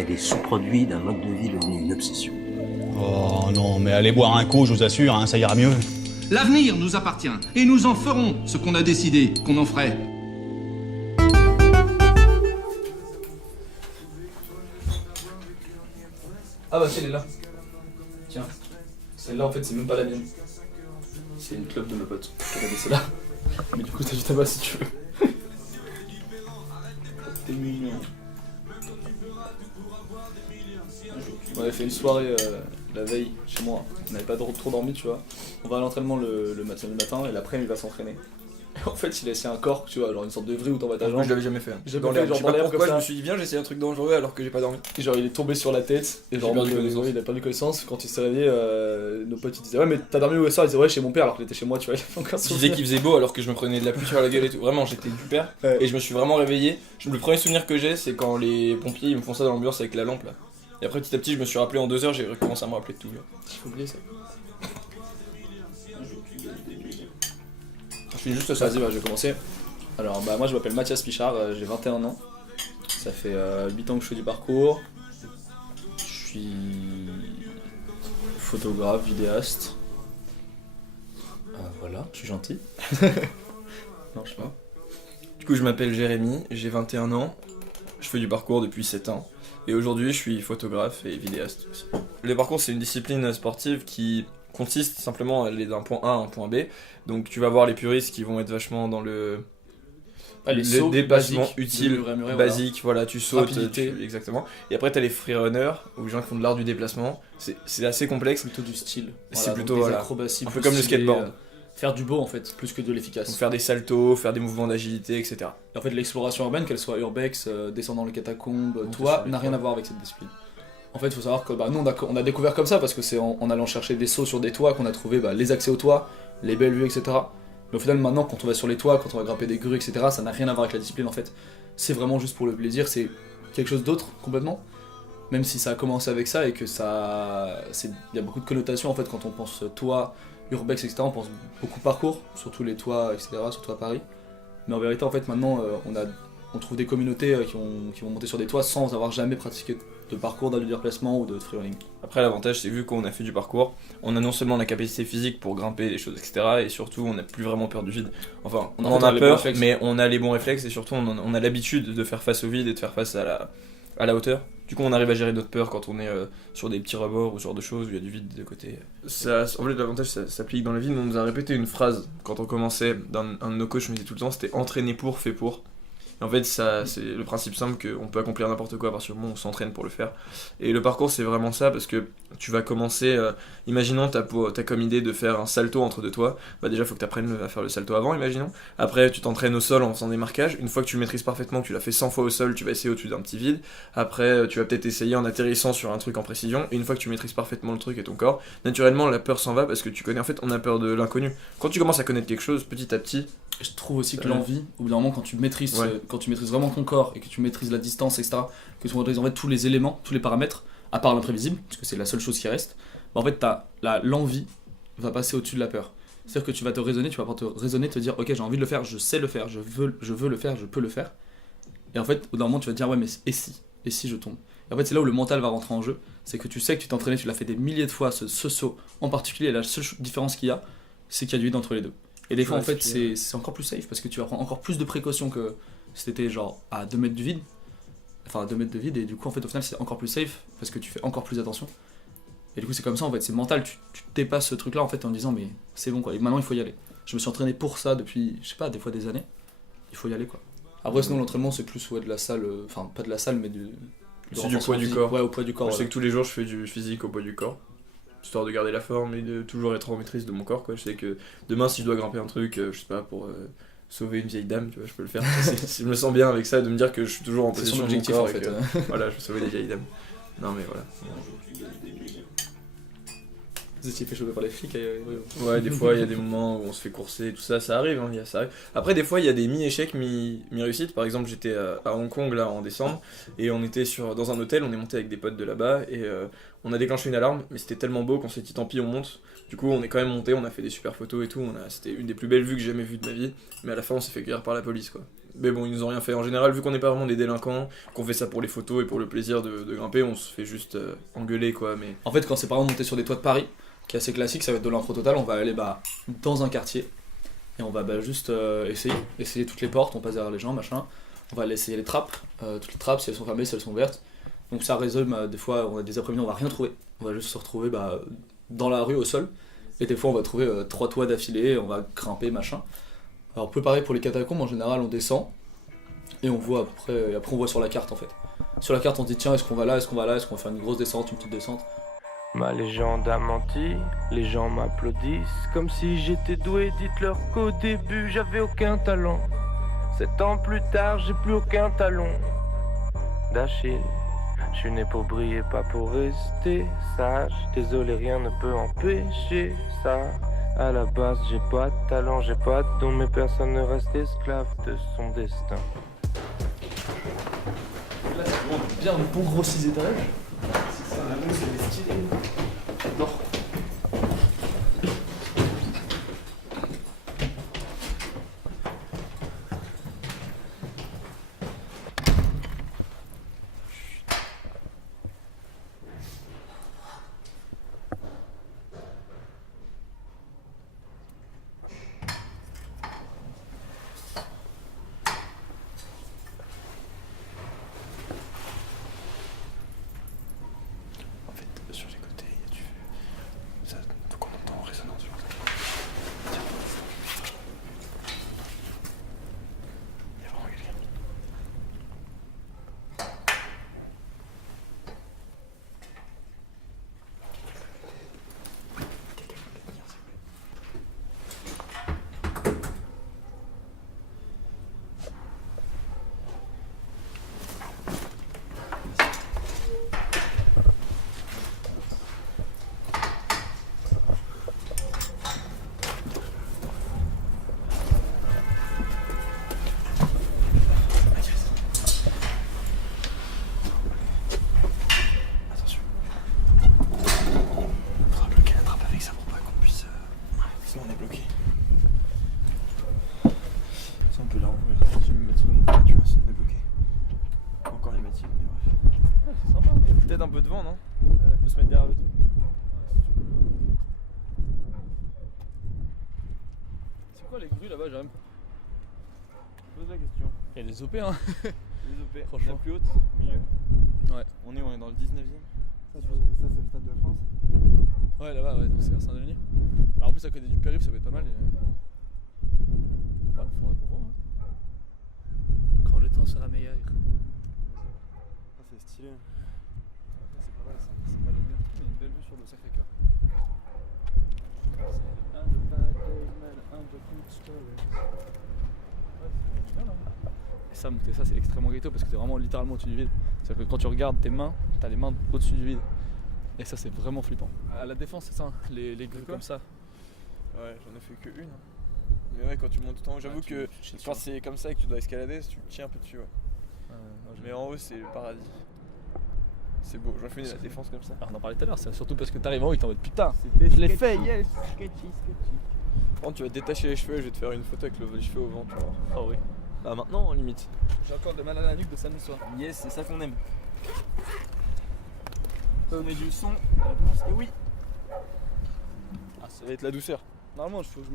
est des sous-produits d'un mode de vie devenu une obsession. Oh non, mais allez boire un coup, je vous assure, hein, ça ira mieux. L'avenir nous appartient, et nous en ferons ce qu'on a décidé qu'on en ferait. Ah bah si, elle est là. Tiens, celle-là en fait c'est même pas la mienne. C'est une clope de ma pote qui a laissé là. Mais du coup t'as juste à bas si tu veux. T'es mignon. On avait fait une soirée la veille chez moi. On n'avait pas trop dormi, tu vois. On va à l'entraînement le matin et l'après-midi il va s'entraîner. Et en fait il a essayé un corps, tu vois, genre une sorte de vrille où t'envoies ta jambe. Moi je l'avais jamais fait. J'ai Dans fait l'air. genre Je sais dans pas l'air pourquoi comme je me ça. suis dit viens j'essaie un truc dangereux alors que j'ai pas dormi. Et genre il est tombé sur la tête et genre perdu connaissance. il a perdu connaissance. Quand il s'est réveillé, nos potes ils disaient ouais mais t'as dormi où ça? Il disait ouais chez mon père alors qu'il était chez moi, tu vois. Il avait encore Je disais qu'il faisait beau alors que je me prenais de la pluie sur la gueule et tout. Vraiment j'étais du père. Ouais. Et je me suis vraiment réveillé. Le premier souvenir que j'ai c'est quand les pompiers ils me font ça dans l'ambiance avec la lampe là. Et après petit à petit je me suis rappelé en 2 heures, j'ai recommencé à me rappeler de tout. J'ai oublié ça. Je finis juste ça. Vas-y, je vais commencer. Alors, bah, moi je m'appelle Mathias Pichard, j'ai 21 ans. Ça fait 8 ans que je fais du parcours. Je suis photographe, vidéaste. Voilà, je suis gentil. Non, je sais pas. Du coup je m'appelle Jérémy, j'ai 21 ans. Je fais du parcours depuis 7 ans. Et aujourd'hui je suis photographe et vidéaste aussi. Le parcours c'est une discipline sportive qui consiste simplement à aller d'un point A à un point B. Donc tu vas voir les puristes qui vont être vachement dans le sauts dépassement basiques, utile, de Muret, basique, voilà, tu sautes, Rapidité. exactement. Et après t'as les freerunners, ou les gens qui font de l'art du déplacement, c'est assez complexe. Plutôt du style. C'est donc plutôt, des voilà, acrobaties un peu plus comme le stylées, skateboard. Faire du beau en fait, plus que de l'efficace. Donc faire des saltos, faire des mouvements d'agilité, etc. Et en fait, l'exploration urbaine, qu'elle soit urbex, descendant les catacombes, Monter toi, sur les n'a rien toits. à voir avec cette discipline. En fait, il faut savoir que nous, on a découvert comme ça parce que c'est en allant chercher des sauts sur des toits qu'on a trouvé les accès aux toits, les belles vues, etc. Mais au final, maintenant, quand on va sur les toits, quand on va grimper des grues, etc., ça n'a rien à voir avec la discipline en fait. C'est vraiment juste pour le plaisir, c'est quelque chose d'autre complètement. Même si ça a commencé avec ça et que il y a beaucoup de connotations en fait quand on pense toit, urbex, etc. On pense beaucoup parcours, surtout les toits, etc., surtout à Paris. Mais en vérité, en fait, maintenant, on trouve des communautés qui vont monter sur des toits sans avoir jamais pratiqué de parcours, d'aller de déplacement ou de freerunning. Après l'avantage c'est vu qu'on a fait du parcours, on a non seulement la capacité physique pour grimper les choses, etc. Et surtout on n'a plus vraiment peur du vide. Enfin, on en a les bons peur, réflexes. mais on a les bons réflexes et surtout on a l'habitude de faire face au vide et de faire face à la hauteur. Du coup on arrive à gérer notre peur quand on est sur des petits rebords ou ce genre de choses où il y a du vide de côté. Ça, en fait l'avantage ça s'applique dans la vie, mais on nous a répété une phrase quand on commençait, un de nos coachs nous disait tout le temps, c'était entraîner pour, fait pour. Et en fait, ça, c'est le principe simple qu'on peut accomplir n'importe quoi à partir du moment où on s'entraîne pour le faire. Et le parcours, c'est vraiment ça parce que tu vas commencer. Imaginons, t'as comme idée de faire un salto entre deux toits. Bah, déjà, il faut que tu apprennes à faire le salto avant, imaginons. Après, tu t'entraînes au sol en faisant des marquages. Une fois que tu le maîtrises parfaitement, que tu l'as fait 100 fois au sol, tu vas essayer au-dessus d'un petit vide. Après, tu vas peut-être essayer en atterrissant sur un truc en précision. Et une fois que tu maîtrises parfaitement le truc et ton corps, naturellement, la peur s'en va parce que tu connais. En fait, on a peur de l'inconnu. Quand tu commences à connaître quelque chose, petit à petit. Et je trouve aussi que l'envie, au bout d'un moment, quand tu maîtrises vraiment ton corps et que tu maîtrises la distance, etc., que tu maîtrises en fait tous les éléments, tous les paramètres, à part l'imprévisible, parce que c'est la seule chose qui reste, bah en fait, l'envie va passer au-dessus de la peur. C'est-à-dire que tu vas te raisonner, te dire, ok, j'ai envie de le faire, je sais le faire, je veux le faire, je peux le faire. Et en fait, au bout d'un moment, tu vas te dire, ouais, mais et si je tombe? Et en fait, c'est là où le mental va rentrer en jeu, c'est que tu sais que tu t'es entraîné, tu l'as fait des milliers de fois, ce saut en particulier, et la seule différence qu'il y a, c'est qu'il y a du vide entre les deux. Et des fois, en fait, c'est encore plus safe parce que tu vas prendre encore plus de précautions que si t'étais genre à 2 mètres du vide. Enfin, à 2 mètres de vide, et du coup, en fait, au final, c'est encore plus safe parce que tu fais encore plus attention. Et du coup, c'est comme ça, en fait, c'est mental. Tu dépasses ce truc-là, en fait, en disant, mais c'est bon, quoi. Et maintenant, il faut y aller. Je me suis entraîné pour ça depuis, je sais pas, des fois des années. Il faut y aller, quoi. Après, sinon, l'entraînement, c'est plus de la salle, enfin, pas de la salle, mais C'est du poids du corps. Ouais, au poids du corps. Je sais que tous les jours, je fais du physique au poids du corps. Histoire de garder la forme et de toujours être en maîtrise de mon corps, quoi. Je sais que demain si je dois grimper un truc, je sais pas, pour sauver une vieille dame, tu vois, je peux le faire. Si je me sens bien avec ça, de me dire que je suis toujours en position de mon corps, en fait. voilà, je vais sauver des vieilles dames. Non mais voilà. Vous étiez fait choper par les flics Ouais, des fois il y a des moments où on se fait courser et tout ça, ça arrive, hein, ça arrive. Après des fois il y a des mi-échecs, mi-réussites. Par exemple j'étais à Hong Kong là en décembre et on était dans un hôtel, on est monté avec des potes de là-bas et on a déclenché une alarme, mais c'était tellement beau qu'on s'est dit tant pis on monte. Du coup on est quand même monté, on a fait des super photos et tout, c'était une des plus belles vues que j'ai jamais vues de ma vie, mais à la fin on s'est fait cueillir par la police quoi. Mais bon, ils nous ont rien fait. En général, vu qu'on n'est pas vraiment des délinquants, qu'on fait ça pour les photos et pour le plaisir de grimper, on se fait juste engueuler quoi. Mais En fait, quand c'est par exemple monter sur des toits de Paris, qui est assez classique, ça va être de l'impro total, on va aller dans un quartier et on va juste essayer toutes les portes, on passe derrière les gens, machin. On va aller essayer les trappes, toutes les trappes, si elles sont fermées, si elles sont ouvertes. Donc ça résume, des fois, on a des après-midi, on va rien trouver. On va juste se retrouver dans la rue, au sol. Et des fois, on va trouver 3 toits d'affilée, on va grimper, machin. Alors, peu pareil pour les catacombes, en général, on descend et on voit à peu près. Et après, on voit sur la carte en fait. Sur la carte, on se dit tiens, est-ce qu'on va là, est-ce qu'on va là, est-ce qu'on va faire une grosse descente, une petite descente. Ma légende a menti, les gens m'applaudissent comme si j'étais doué. Dites-leur qu'au début, j'avais aucun talent. 7 ans plus tard, j'ai plus aucun talon d'Achille. Je suis né pour briller, pas pour rester sage. Désolé, rien ne peut empêcher ça. À la base, j'ai pas de talent, j'ai pas de don, mais personne ne reste esclave de son destin. Là, c'est vraiment bien un bon gros 6 étages. C'est ça, la mousse, elle est stylée. J'adore. sur les côtés, il y a du. Ça, donc on entend en résonance. Il y a vraiment quelqu'un. Sinon on est bloqué. Ça on peut la rouvrir. J'ai mis Mathilde, tu vois, sinon on est bloqué. Encore les Mathilde, mais bref. Ah, c'est sympa. Il y a peut-être un peu de vent, non? On peut se mettre derrière le truc. C'est quoi les grues là-bas, j'aime? Pose la question. Il y a des OP hein. Les OP, Franchement. la plus haute, milieu. Ouais. On est dans le 19ème. Ça c'est le Stade de France. Ouais, là-bas, ouais, c'est vers Saint-Denis. Bah, en plus, à côté du périph', ça va être pas mal. Ouais, faudra qu'on voit. Hein. Quand le temps sera meilleur. Ah, c'est stylé. C'est pas mal, c'est pas le meilleur truc, mais une belle vue sur le Sacré-Cœur. C'est un de Batman, un de Footstory. Ouais, c'est bien là. Et ça, monter ça, c'est extrêmement ghetto parce que t'es vraiment littéralement au-dessus du vide. C'est-à-dire que quand tu regardes tes mains, t'as les mains au-dessus du vide. Et ça, c'est vraiment flippant. À la défense, c'est ça, hein, les grues comme ça. Ouais, j'en ai fait que une. Mais ouais, quand tu montes tout en haut, j'avoue que quand c'est comme ça et que tu dois escalader, tu tiens un peu dessus. Ouais. Mais en haut, c'est le paradis. C'est beau, j'aurais fait la défense comme ça. Alors, on en parlait tout à l'heure, c'est surtout parce que t'arrives en haut et t'es en mode putain, Je l'ai fait, yes. Par contre, tu vas te détacher les cheveux, je vais te faire une photo avec les cheveux au vent, tu vois. Oh oui. Bah maintenant, en limite. J'ai encore de mal à la nuque de samedi soir. Yes, c'est ça qu'on aime. On met du son, la réponse est oui. Ah, ça va être la douceur. Normalement, faut que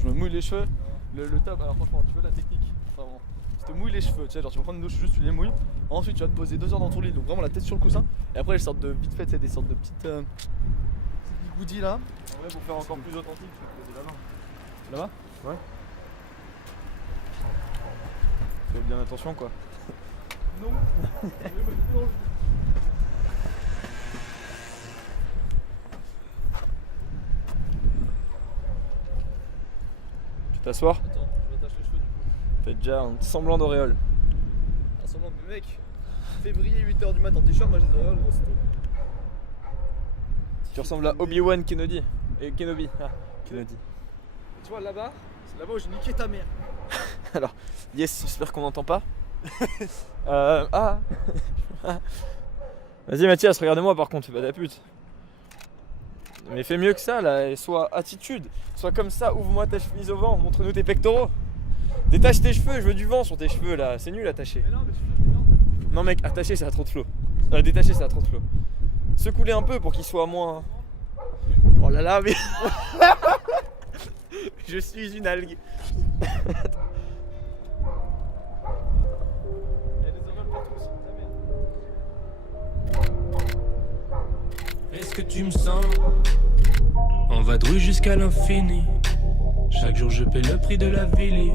je me mouille les cheveux. Le top, alors franchement, tu veux la technique, vraiment. Tu te mouilles les cheveux, tu sais, genre tu vas prendre une douche, juste tu les mouilles. Ensuite, tu vas te poser 2 heures dans ton lit, donc vraiment la tête sur le coussin. Et après, les sortes de vite fait, c'est des sortes de petites goodies là. En vrai, pour faire encore plus authentique, tu peux poser la main. Là-bas. Ouais. Fais bien attention quoi. Non. Tu t'asseoir? Attends, je m'attache les cheveux du coup. T'as déjà un semblant d'auréole. Ah, seulement, mais mec, février 8h du matin, t-shirt, moi j'ai des auréoles, gros, c'est tout. Tu ressembles à Obi-Wan Kenobi. Et Kenobi. Ah, Kenobi. Tu vois là-bas, c'est là-bas où j'ai niqué ta mère. Alors, yes, j'espère qu'on n'entend pas. Ah. Vas-y Mathias, regarde-moi par contre, fais pas ta pute. Mais fais mieux que ça là, et sois attitude. Sois comme ça, ouvre-moi ta chemise au vent, montre-nous tes pectoraux. Détache tes cheveux, je veux du vent sur tes cheveux là, c'est nul attaché. Non mec, attacher ça a trop de flow. Détacher ça a trop de flow. Secoue-les un peu pour qu'ils soient moins... Oh là là, mais... Je suis une algue. Est-ce que tu me sens en vadrouille jusqu'à l'infini? Chaque jour je paie le prix de la ville.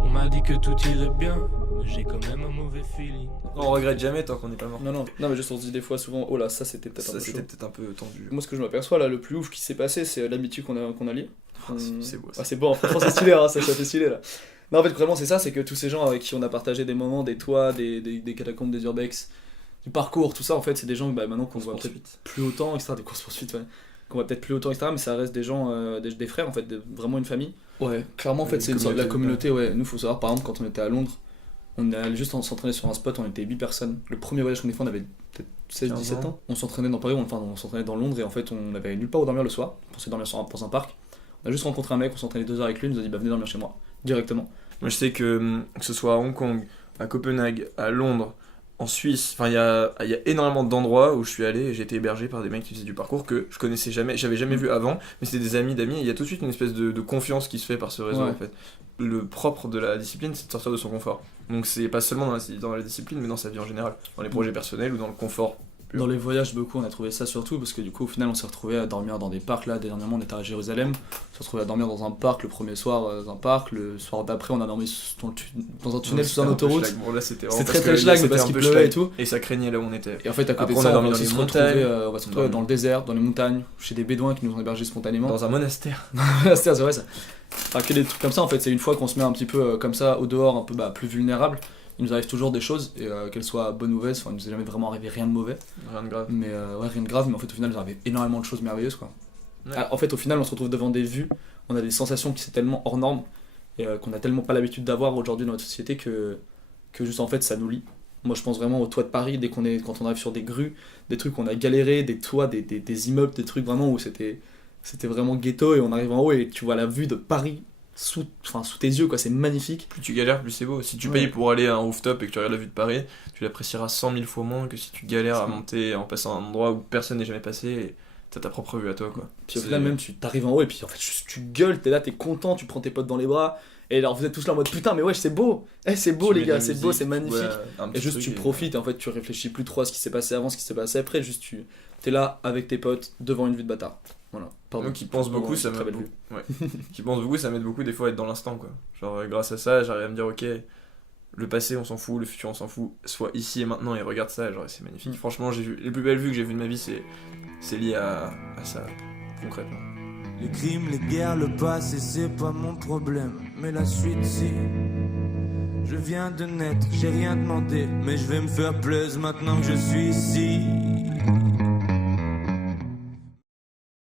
On m'a dit que tout irait bien, mais j'ai quand même un mauvais feeling. On regrette jamais tant qu'on n'est pas mort. Non, mais juste on se dit des fois souvent, oh là, ça c'était peut-être un peu chaud. C'était peut-être un peu tendu. Moi, ce que je m'aperçois là, le plus ouf qui s'est passé, c'est l'amitié qu'on a liée. C'est beau ça. Ah, c'est beau, franchement, c'est stylé, hein, ça fait stylé là. Non, en fait, vraiment, c'est ça, c'est que tous ces gens avec qui on a partagé des moments, des toits, des catacombes, des urbex, du parcours, tout ça, en fait, c'est des gens maintenant qu'on voit peut-être plus autant, etc. Des courses-poursuites, ouais. Qu'on voit peut-être plus autant, etc. Mais ça reste des gens, des frères, en fait, vraiment une famille. Ouais, clairement, en fait, c'est la communauté, ouais. Nous, faut savoir, par exemple, quand on était à Londres, on allait juste s'entraîner sur un spot, on était 8 personnes. Le premier voyage qu'on a fait, on avait peut-être 16-17 ans. On s'entraînait dans Paris, on s'entraînait dans Londres, et en fait, on avait nulle part où dormir le soir. On pensait dormir dans un parc. On a juste rencontré un mec, on s'entraînait 2 heures avec lui, il nous a dit bah venez dormir chez moi, directement. Moi je sais que ce soit à Hong Kong, à Copenhague, à Londres, en Suisse, enfin il y a énormément d'endroits où je suis allé et j'ai été hébergé par des mecs qui faisaient du parcours que je connaissais jamais, j'avais jamais vu avant, mais c'était des amis d'amis, et il y a tout de suite une espèce de confiance qui se fait par ce réseau en fait. Le propre de la discipline, c'est de sortir de son confort. Donc c'est pas seulement dans la discipline, mais dans sa vie en général, dans les projets personnels ou dans le confort. Dans les voyages, beaucoup, on a trouvé ça surtout parce que du coup, au final, on s'est retrouvé à dormir dans des parcs. Là, dernièrement, on était à Jérusalem. On s'est retrouvé à dormir dans un parc le premier soir, dans un parc. Le soir d'après, on a dormi dans un tunnel sous un autoroute. Bon, là, c'était très schlag, mais parce qu'il pleuvait et tout. Et ça craignait là où on était. Et en fait, à côté après, de ça, on va se retrouver dans le désert, dans les montagnes, chez des bédouins qui nous ont hébergés spontanément. Dans un monastère. C'est vrai ça. Enfin, que des trucs comme ça, en fait, c'est une fois qu'on se met un petit peu comme ça au dehors, un peu plus vulnérable. Il nous arrive toujours des choses, et qu'elles soient bonnes ou mauvaises, enfin, il nous est jamais vraiment arrivé rien de mauvais. Rien de grave. Mais rien de grave, mais en fait, au final, il nous arrive énormément de choses merveilleuses, quoi. Ouais. Alors, en fait, au final, on se retrouve devant des vues, on a des sensations qui sont tellement hors normes, et qu'on a tellement pas l'habitude d'avoir aujourd'hui dans notre société que juste en fait, ça nous lie. Moi, je pense vraiment aux toits de Paris, quand on arrive sur des grues, des trucs où on a galéré, des toits, des immeubles, des trucs vraiment où c'était vraiment ghetto, et on arrive en haut et tu vois la vue de Paris sous tes yeux, quoi, c'est magnifique. Plus tu galères, plus c'est beau. Si tu payes pour aller à un rooftop et que tu regardes la vue de Paris, tu l'apprécieras 100 000 fois moins que si tu galères à monter en passant à un endroit où personne n'est jamais passé et t'as ta propre vue à toi, quoi. Puis au final, même tu t'arrives en haut et puis en fait tu gueules, t'es là, t'es content, tu prends tes potes dans les bras. Et alors vous êtes tous là en mode putain, mais ouais, c'est beau, c'est beau les gars, c'est beau, c'est magnifique. Et juste tu profites, et en fait tu réfléchis plus trop à ce qui s'est passé avant, ce qui s'est passé après, juste t'es là avec tes potes devant une vue de bâtard. Voilà. Moi qui pense beaucoup, ça m'aide beaucoup. Qui pense beaucoup, ça m'aide beaucoup des fois à être dans l'instant, quoi. Genre grâce à ça, j'arrive à me dire ok, le passé on s'en fout, le futur on s'en fout, soit ici et maintenant et regarde ça, genre c'est magnifique. Franchement, les plus belles vues que j'ai vues de ma vie, c'est lié à ça concrètement. Les crimes, les guerres, le passé, c'est pas mon problème, mais la suite si. Je viens de naître, j'ai rien demandé, mais je vais me faire plaisir maintenant que je suis ici.